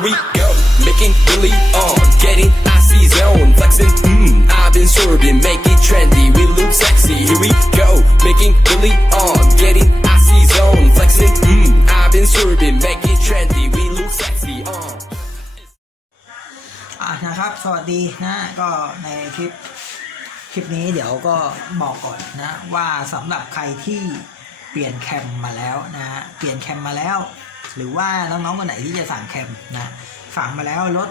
Here we go, making really on, getting icy zone, flexing. Mmm, I've been serving, make it trendy. We look sexy. Here we go, making really on, getting icy zone, flexing. Mmm, I've been serving, make it trendy. We look sexy. On. อะนะครับ สวัสดีนะก็ในคลิปคลิปนี้เดี๋ยวก็บอกก่อนนะว่าสำหรับใครที่เปลี่ยนแคมมาแล้วนะเปลี่ยนแคมมาแล้ว หรือว่าน้องๆคนไหนที่จะสั่งแคมนะสั่งมาแล้วรถ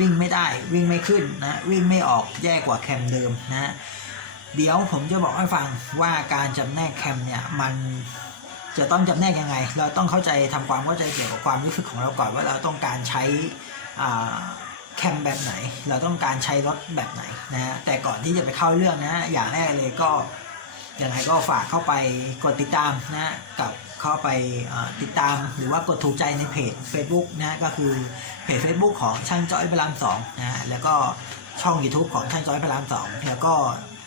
วิ่งไม่ได้วิ่งไม่ขึ้นนะวิ่งไม่ออกแย่กว่าแคมเดิมนะเดี๋ยวผมจะบอกให้ฟังว่าการจำแนกแคมเนี่ยมันจะต้องจำแนกยังไง เราต้องเข้าใจทำความเข้าใจเกี่ยวกับความรู้สึกของเราก่อนว่าเราต้องการใช้แคมแบบไหน เราต้องการใช้รถแบบไหนนะฮะแต่ก่อนที่จะไปเข้าเรื่องนะอย่างแรกเลยก็ยังไงก็ฝากเข้าไปกดติดตามนะกับ เข้าไปติดตามหรือว่ากดถูกใจในเพจ Facebook นะก็คือเพจ Facebook ของช่างจ้อยพระรามสองนะฮะแล้วก็ช่อง YouTube ของช่างจ้อยพระรามสองแล้วก็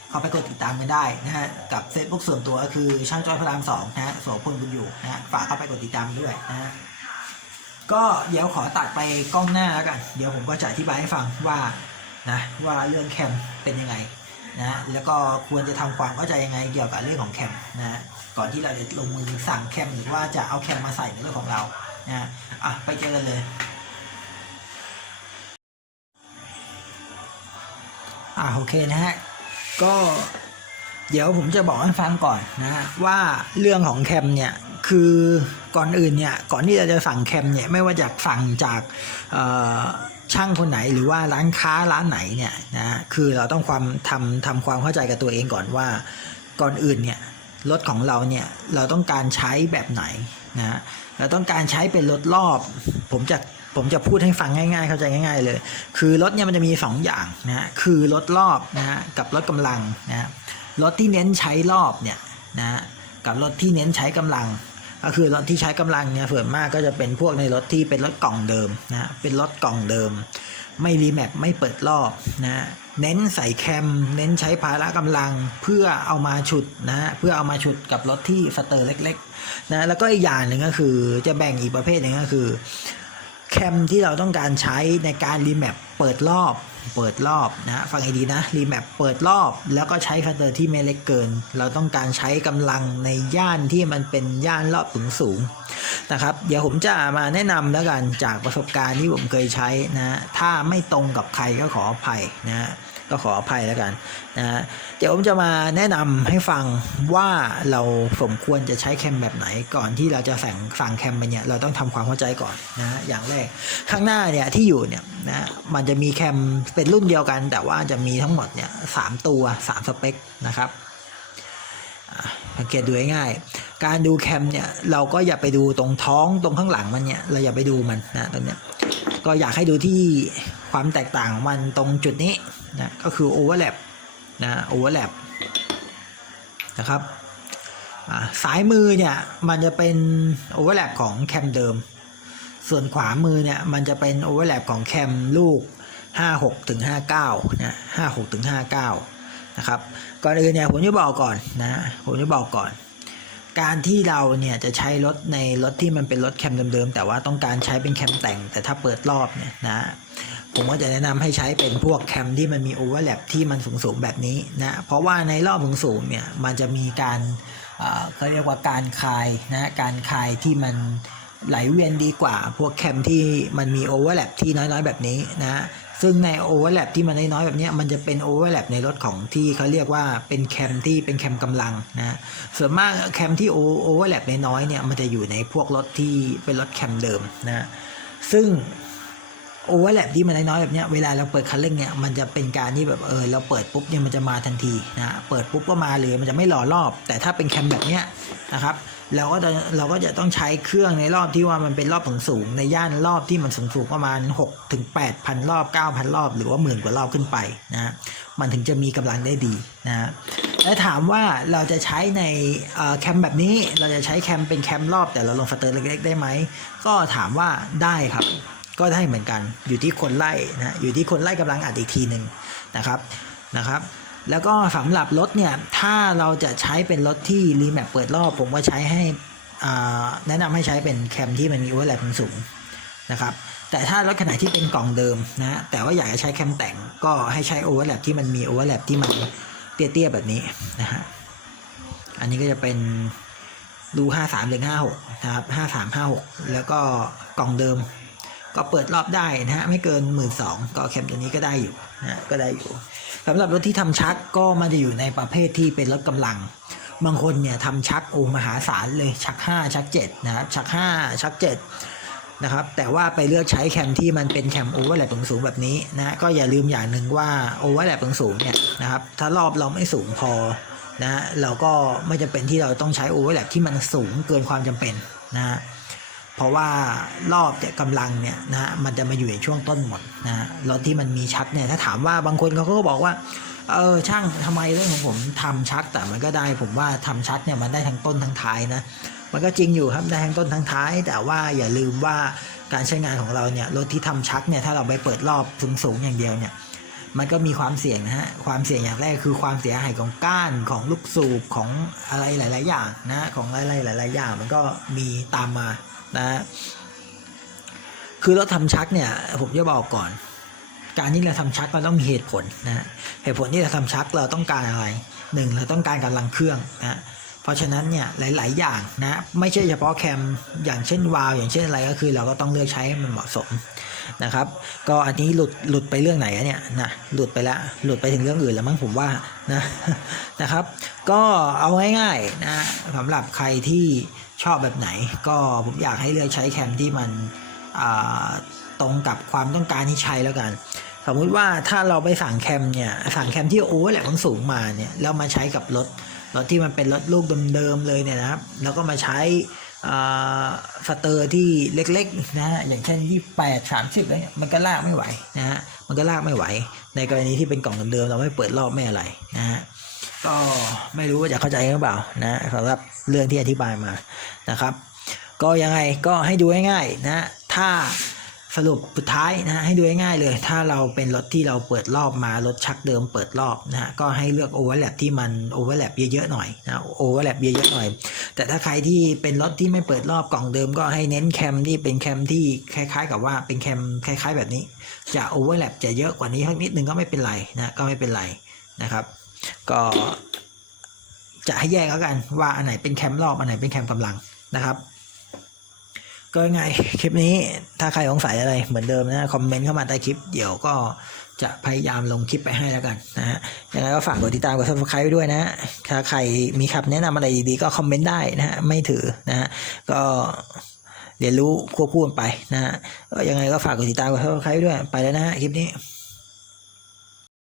เข้าไปกดติดตามกันได้นะฮะกับ Facebook ส่วนตัวก็คือช่างจ้อยพระรามสองนะฮะโสพลบุญอยู่นะฮะฝากเข้าไปกดติดตามด้วยนะฮะก็เดี๋ยวขอตัดไปกล้องหน้าแล้วกัน เดี๋ยวผมก็จะอธิบายให้ฟังว่านะว่าเรื่องแคมเป็นยังไง นะฮะแล้วก็ควรจะทำความเข้าใจยังไงเกี่ยวกับเรื่องของแคมนะฮะก่อนที่เราจะลงมือสั่งแคมหรือว่าจะเอาแคมมาใส่ในเรื่องของเรานะฮะอะไปเจอกันเลยอ่าโอเคนะฮะก็เดี๋ยวผมจะบอกให้ฟังก่อนนะฮะว่าเรื่องของแคมเนี่ยคือ ก่อนอื่นเนี่ยก่อนที่เราจะสั่งแคมเนี่ยไม่ว่าจะสั่งจากช่างคนไหนหรือว่าร้านค้าร้านไหนเนี่ยนะคือเราต้องความทำทำความเข้าใจกับตัวเองก่อนว่า ก่อนอื่นเนี่ยรถของเราเนี่ยเราต้องการใช้แบบไหนนะเราต้องการใช้เป็นรถรอบ ผมจะผมจะพูดให้ฟังง่ายๆ เข้าใจง่าย ๆ เลย คือรถเนี่ยมันจะมีสองอย่างนะคือรถรอบนะฮะกับรถกำลังนะรถที่เน้นใช้รอบเนี่ยนะฮะกับรถที่เน้นใช้กำลัง ก็คือรถที่ใช้กำลังเนี่ยส่วนมากก็จะเป็นพวกในรถที่เป็นรถกล่องเดิมนะเป็นรถกล่องเดิม ไม่รีแมปไม่เปิดรอบนะเน้นใส่แคม เน้นใช้ภาระกำลังเพื่อเอามาฉุดนะฮะเพื่อเอามาฉุดกับรถที่สเตอร์เล็กๆนะแล้วก็อีกอย่างหนึ่งก็คือจะแบ่งอีกประเภทหนึ่งก็คือแคมที่เราต้องการใช้ในการรีแมปเปิดรอบ เปิดรอบนะฟังให้ดีนะรีแมปเปิดรอบ แล้วก็ใช้คัตเตอร์ที่ไม่เล็กเกิน เราต้องการใช้กำลังในย่านที่มันเป็นย่านรอบสูงสูงนะครับ เดี๋ยวผมจะมาแนะนำแล้วกันจากประสบการณ์ที่ผมเคยใช้นะถ้าไม่ตรงกับใครก็ขออภัยนะ ก็ขออภัยแล้วกันนะฮะเดี๋ยวผมจะมาแนะนำให้ฟังว่าเราสมควรจะใช้แคมแบบไหน ก่อนที่เราจะสั่งสั่งแคมไปเนี่ยเราต้องทำความเข้าใจก่อนนะฮะอย่างแรกข้างหน้าเนี่ยที่อยู่เนี่ยนะมันจะมีแคมเป็นรุ่นเดียวกัน แต่ว่าจะมีทั้งหมดเนี่ยสามตัวสามสเปคนะครับสังเกตดูง่ายๆการดูแคมเนี่ยเราก็อย่าไปดูตรงท้องตรงข้างหลังมันเนี่ยเราอย่าไปดูมันนะตรงเนี้ยก็อยากให้ดูที่ความแตกต่างของมันตรงจุดนี้ นะก็คือโอเวอร์แลปนะโอเวอร์แลปนะครับสายมือเนี่ยมันจะเป็นโอเวอร์แลปของแคมเดิม ส่วนขวามือเนี่ยมันจะเป็นโอเวอร์แลปของแคมลูก 56ถึง59นะ56ถึง59นะครับก่อนอื่นเนี่ยผมจะบอกก่อนนะผมจะบอกก่อน การที่เราเนี่ยจะใช้รถในรถที่มันเป็นรถแคมเดิมๆแต่ว่าต้องการใช้เป็นแคมแต่ง แต่ถ้าเปิดรอบเนี่ยนะ ผมก็จะแนะนำให้ใช้เป็นพวกแคมที่มันมีโอเวอร์แลปที่มันสูงๆแบบนี้นะเพราะว่าในรอบสูงๆเนี่ยมันจะมีการเขาเรียกว่าการคายนะการคายที่มันไหลเวียนดีกว่า พวกแคมที่มันมีโอเวอร์แลปที่น้อยๆแบบนี้นะซึ่งในโอเวอร์แลปที่มันน้อยๆแบบนี้มันจะเป็นโอเวอร์แลปในรถของที่เขาเรียกว่าเป็นแคมที่เป็นแคมกำลังนะส่วนมากแคมที่โอเวอร์แลปน้อยๆเนี่ยมันจะอยู่ในพวกรถที่เป็นรถแคมเดิมนะซึ่ง โอเวอร์แลปที่มันน้อยๆแบบเนี้ยเวลาเราเปิดคันเร่งเนี่ยมันจะเป็นการที่แบบเออเราเปิดปุ๊บเนี่ยมันจะมาทันทีนะเปิดปุ๊บก็มาเลยมันจะไม่รอรอบ แต่ถ้าเป็นแคมแบบเนี้ยนะครับเราก็จะเราก็จะต้องใช้เครื่องในรอบที่ว่ามันเป็นรอบสูงๆในย่านรอบที่มันสูงๆประมาณ6ถึง8พันรอบ 9,000 รอบ หรือว่าหมื่นกว่ารอบขึ้นไปนะมันถึงจะมีกำลังได้ดีนะแล้วถามว่าเราจะใช้ในแคมแบบนี้เราจะใช้แคมเป็นแคมรอบแต่เราลงสเตอร์เล็กๆได้ไหมก็ถามว่าได้ครับ ก็ได้เหมือนกัน อยู่ที่คนไล่นะอยู่ที่คนไล่กำลังอัดอีกทีหนึ่งนะครับนะครับ แล้วก็สำหรับรถเนี่ยถ้าเราจะใช้เป็นรถที่รีแมปเปิดรอบผมก็ใช้ให้แนะนำให้ใช้เป็นแคมที่มันมีโอเวอร์แลปสูงนะครับแต่ถ้ารถขนาดที่เป็นกล่องเดิมนะแต่ว่าอยากจะใช้แคมแต่งก็ให้ใช้โอเวอร์แลปที่มันมีโอเวอร์แลปที่มันเตี้ยๆแบบนี้นะฮะอันนี้ก็จะเป็นรูห้าสามหนึ่งห้าหกนะครับห้าสามห้าหกแล้วก็กล่องเดิม ก็เปิดรอบได้นะฮะไม่เกินหมื่นสองก็แคมตัวนี้ก็ได้อยู่นะก็ได้อยู่สำหรับรถที่ทำชักก็มันจะอยู่ในประเภทที่เป็นรถกำลัง บางคนเนี่ยทำชักโอ้มหาศาลเลยชัก 5 ชัก7นะครับชัก 5 ชัก 7 นะครับ แต่ว่าไปเลือกใช้แคมที่มันเป็นแคมโอเวอร์แลปสูงแบบนี้นะก็อย่าลืมอย่างหนึ่งว่าโอเวอร์แลปสูงเนี่ยนะครับถ้ารอบเราไม่สูงพอนะเราก็ไม่จำเป็นที่เราต้องใช้โอเวอร์แลปที่มันสูงเกินความจำเป็นนะ ราะว่ารอบเนี่ยกำลังเนี่ยนะฮะมันจะมาอยู่ในช่วงต้นหมดนะฮะรถที่มันมีชักเนี่ยถ้าถามว่าบางคนเขาก็บอกว่าเออช่างทำไมเรื่องของผมทำชักแต่มันก็ได้ผมว่าทำชักเนี่ยมันได้ทั้งต้นทั้งท้ายนะมันก็จริงอยู่ครับได้ทั้งต้นทั้งท้าย แต่ว่าอย่าลืมว่าการใช้งานของเราเนี่ยรถที่ทำชักเนี่ยถ้าเราไปเปิดรอบสูงๆอย่างเดียวเนี่ยมันก็มีความเสี่ยงนะฮะ ความเสี่ยงอย่างแรกคือความเสียหายของก้านของลูกสูบของอะไรหลาย ๆ อย่างนะ ของอะไรหลาย ๆ อย่างมันก็มีตามมา นะคือเรถทำชักเนี่ย ผมจะบอกก่อน การที่เราทำชักเราต้องมีเหตุผลนะเหตุผลที่เราทำชักเราต้องการอะไรหนึ่งเราต้องการกำลังเครื่องนะเพราะฉะนั้นเนี่ยหลาย ๆ อย่างนะไม่ใช่เฉพาะแคมอย่างเช่นวาล์วอย่างเช่นอะไรก็คือเราก็ต้องเลือกใช้ให้มันเหมาะสมนะครับ ก็อันนี้หลุดหลุดไปเรื่องไหนเนี่ยนะหลุดไปแล้วหลุดไปถึงเรื่องอื่นแล้วมั้งผมว่านะนะครับ ก็เอาง่ายๆนะสำหรับใครที่ ชอบแบบไหน ก็ผมอยากให้เลือกใช้แคมที่มันตรงกับความต้องการที่ใช้แล้วกัน สมมุติว่าถ้าเราไปสั่งแคมเนี่ยสั่งแคมที่โอเวอร์แหละมันสูงมาเนี่ยแล้วมาใช้กับรถรถที่มันเป็นรถลูกเดิมๆเลยเนี่ยนะครับ แล้วก็มาใช้สเตอร์ที่เล็กๆนะฮะอย่างเช่นที่แปดสามสิบอะไรเนี่ยมันก็ลากไม่ไหวนะฮะมันก็ลากไม่ไหว ในกรณีที่เป็นกล่องเดิมๆเราไม่เปิดรอบไม่อะไรนะฮะ ก็ไม่รู้ว่าจะเข้าใจหรือเปล่านะสำหรับเรื่องที่อธิบายมานะครับ ก็ยังไงก็ให้ดูง่ายๆนะ ถ้าสรุปสุดท้ายนะให้ดูง่ายๆเลย ถ้าเราเป็นรถที่เราเปิดรอบมารถชักเดิมเปิดรอบนะฮะก็ให้เลือกโอเวอร์แลปที่มันโอเวอร์แลปเยอะๆหน่อยนะโอเวอร์แลปเยอะๆหน่อย แต่ถ้าใครที่เป็นรถที่ไม่เปิดรอบกล่องเดิมก็ให้เน้นแคมที่เป็นแคมที่คล้าย ๆ กับว่าเป็นแคมคล้าย ๆ แบบนี้ จะโอเวอร์แลปจะเยอะกว่านี้สักนิดนึงก็ไม่เป็นไรนะก็ไม่เป็นไรนะครับ ก็จะให้แยกแล้วกันว่าอันไหนเป็นแคมป์รอบอันไหนเป็นแคมป์กำลังนะครับ ก็ยังไงคลิปนี้ถ้าใครสงสัยอะไรเหมือนเดิมนะคอมเมนต์เข้ามาใต้คลิปเดี๋ยวก็จะพยายามลงคลิปไปให้แล้วกันนะฮะยังไงก็ฝากกดติดตามกด subscribe ด้วยนะ ถ้าใครมีคำแนะนำอะไรดีๆก็คอมเมนต์ได้นะฮะไม่ถือนะฮะก็เรียนรู้ควบคู่กันไปนะฮะก็ยังไงก็ฝากกดติดตามกด subscribe ด้วยไปแล้วนะฮะคลิปนี้